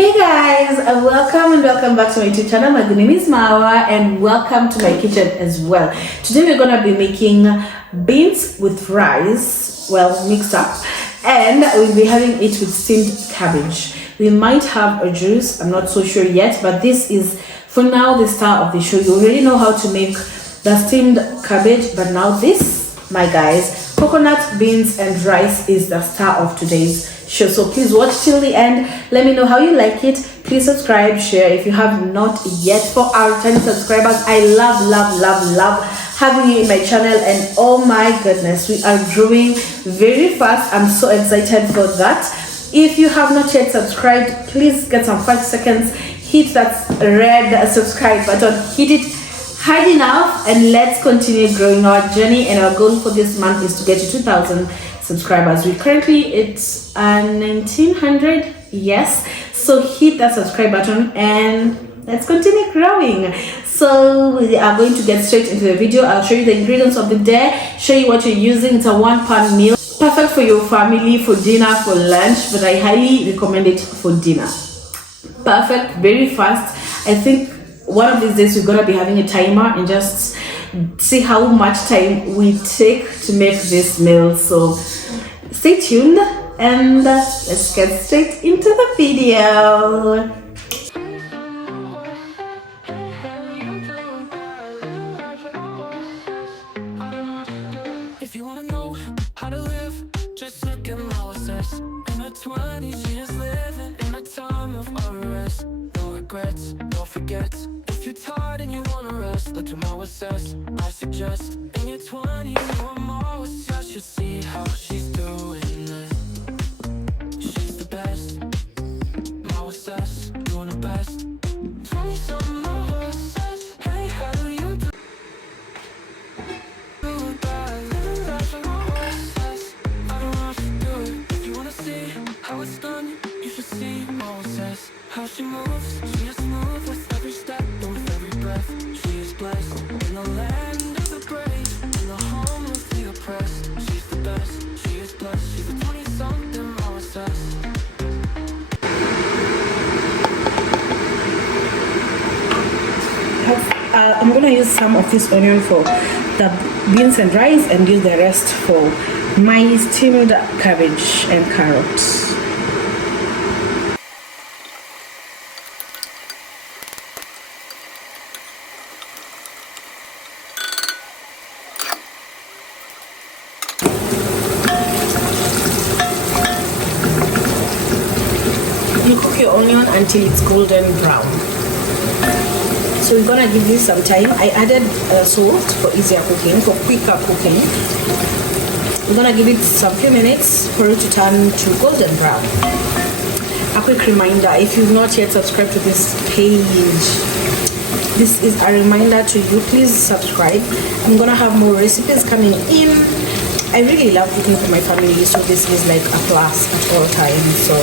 Hey guys, welcome and welcome back to my YouTube channel. My name is Mawa and welcome to my kitchen as well. Today we're gonna be making beans with rice, well mixed up, and we'll be having it with steamed cabbage. We might have a juice, I'm not so sure yet, but this is for now the star of the show. You already know how to make the steamed cabbage, but now this, my guys, coconut, beans and rice is the star of today's show. So please watch till the end. Let me know how you like it. Please subscribe, share if you have not yet. For our returning subscribers, I love having you in my channel, and oh my goodness, we are growing very fast. I'm so excited for that. If you have not yet subscribed, please get some 5 seconds, hit that red subscribe button, hit it hard enough, and let's continue growing our journey. And our goal for this month is to get to 2,000 subscribers. We currently it's 1900, yes, so hit that subscribe button and let's continue growing. So we are going to get straight into the video. I'll show you the ingredients of the day, show you what you're using. It's a 1-pan meal, perfect for your family, for dinner, for lunch, but I highly recommend it for dinner. Perfect, very fast. I think one of these days we're gonna be having a timer and just see how much time we take to make this meal. So stay tuned and let's get straight into the video. If you want to know how to live, just look at Moses. In her 20s, she is living in a time of unrest. No regrets, no forgets. If you're tired and you wanna rest, look to Moses. I suggest in your 20s, you want Moses. You'll see how she's doing it. She's the best. Moses, doing the best. 20-something Moses. Hey, how do you do? How it's done, you should see Moses. How she moves, she is smooth with every step and with every breath. She is blessed in the land of the brave, in the home of the oppressed. She's the best, she is blessed. She's a 20-something Moses. I'm gonna use some of this onion for the beans and rice and use the rest for my steamed cabbage and carrots. You cook your onion until it's golden brown. So we're gonna give this some time. I added salt for easier cooking, for quicker cooking. We're gonna give it some few minutes for it to turn to golden brown. A quick reminder, if you've not yet subscribed to this page, this is a reminder to you, please subscribe. I'm gonna have more recipes coming in. I really love cooking for my family, so this is like a class at all times. So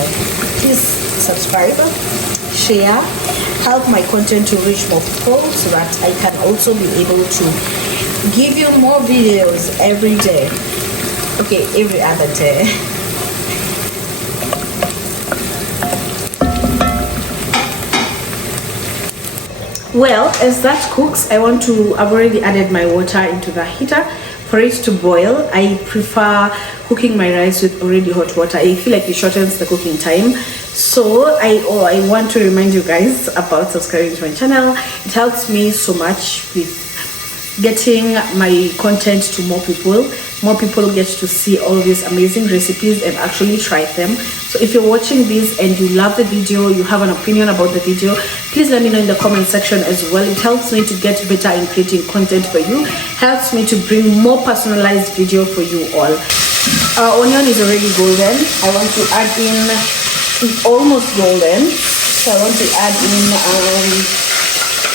please subscribe, share, help my content to reach more people so that I can also be able to give you more videos every day. Okay, every other day. Well, as that cooks, I've already added my water into the heater for it to boil. I prefer cooking my rice with already hot water. I feel like it shortens the cooking time. So I want to remind you guys about subscribing to my channel. It helps me so much with getting my content to more people. More people get to see all these amazing recipes and actually try them. So if you're watching this and you love the video, you have an opinion about the video, please let me know in the comment section as well. It helps me to get better in creating content for you, helps me to bring more personalized video for you all. Our onion is already golden. I want to add in, it's almost golden, so I want to add in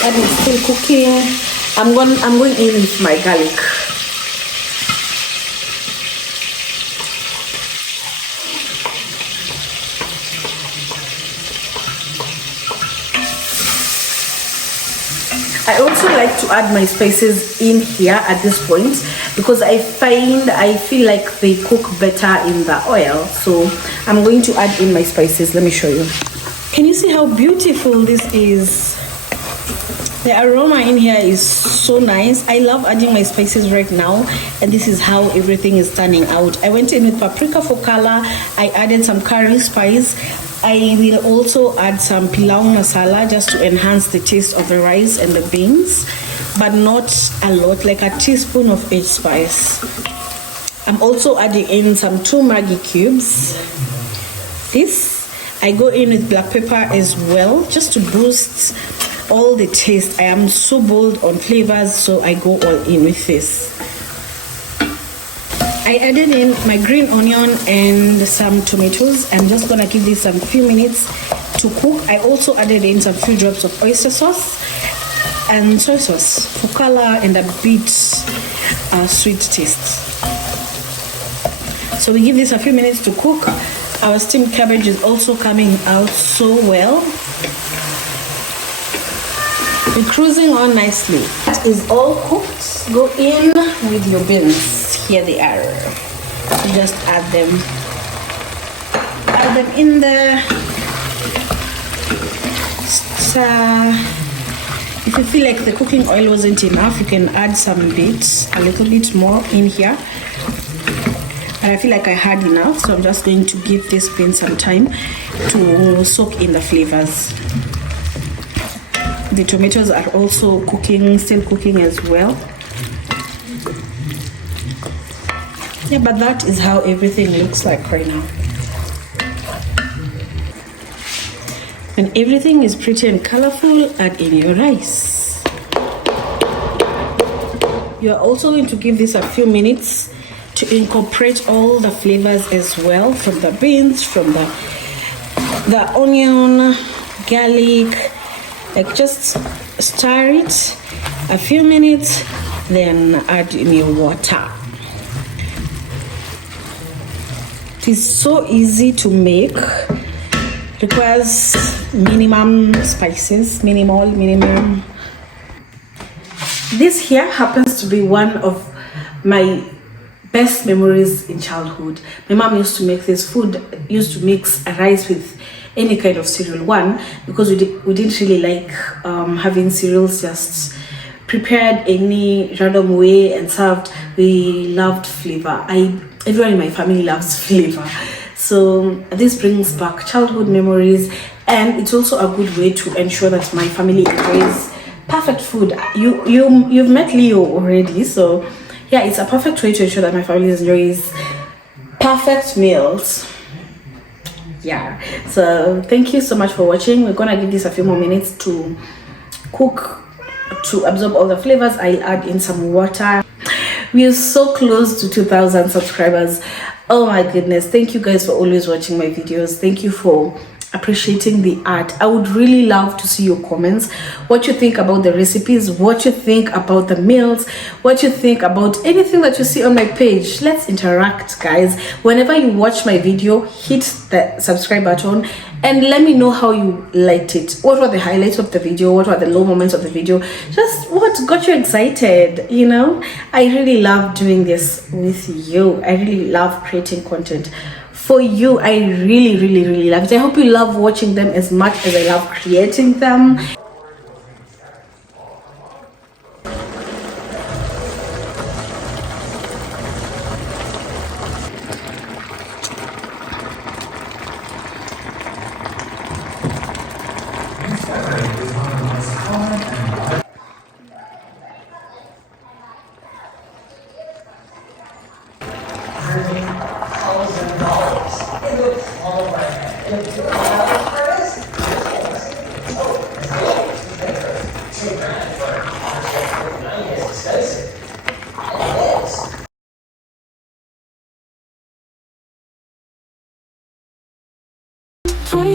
and it's still cooking. I'm going in with my garlic. I also like to add my spices in here at this point because I feel like they cook better in the oil. So I'm going to add in my spices. Let me show you. Can you see how beautiful this is? The aroma in here is so nice. I love adding my spices right now, and this is how everything is turning out. I went in with paprika for color. I added some curry spice. I will also add some pilau masala just to enhance the taste of the rice and the beans, but not a lot, like a teaspoon of each spice. I'm also adding in some 2 Maggi cubes. I go in with black pepper as well, just to boost all the taste. I am so bold on flavors, so I go all in with this. I added in my green onion and some tomatoes. I'm just gonna give this some few minutes to cook. I also added in some few drops of oyster sauce and soy sauce for color and a bit sweet taste. So we give this a few minutes to cook. Our steamed cabbage is also coming out so well. We're cruising on nicely. That is all cooked. Go in with your beans. Here they are. You just add them. Add them in there. If you feel like the cooking oil wasn't enough, you can add a little bit more in here. But I feel like I had enough, so I'm just going to give this bean some time to soak in the flavors. The tomatoes are also still cooking as well. Yeah, but that is how everything looks like right now. When everything is pretty and colorful, add in your rice. You are also going to give this a few minutes to incorporate all the flavors as well, from the beans, from the onion, garlic. Like, just stir it a few minutes, then add in your water. It is so easy to make. Requires minimum spices, minimum. This here happens to be one of my best memories in childhood. My mom used to make this food, used to mix a rice with any kind of cereal. One, because we didn't really like having cereals just prepared any random way and served. We loved flavor. Everyone in my family loves flavor. So this brings back childhood memories, and it's also a good way to ensure that my family enjoys perfect food. You've met Leo already, so yeah, it's a perfect way to ensure that my family enjoys perfect meals. Yeah, so thank you so much for watching. We're gonna give this a few more minutes to cook, to absorb all the flavors. I'll add in some water. We are so close to 2,000 subscribers. Oh my goodness, thank you guys for always watching my videos. Thank you for appreciating the art. I would really love to see your comments, what you think about the recipes, what you think about the meals, what you think about anything that you see on my page. Let's interact, guys. Whenever you watch my video, hit the subscribe button and let me know how you liked it. What were the highlights of the video? What were the low moments of the video? Just what got you excited, you know? I really love doing this with you. I really love creating content for you. I really love it. I hope you love watching them as much as I love creating them.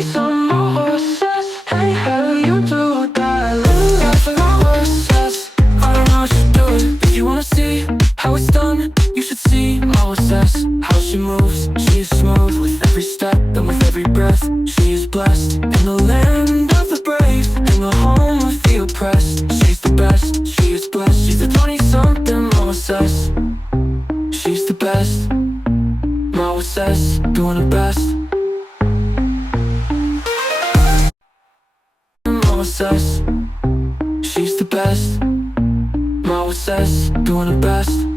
Some horses, hey, how you do that? Little life without horses. I don't know how she do it. If you wanna see how it's done, you should see how assess how she moves. She is smooth with every step and with every breath. She is blessed in the land of the brave, in the home of the oppressed. She's the best, she is blessed. She's the 20-something Moses. She's the best, Moses, doing her best. Mama says she's the best. Mama says doing her best.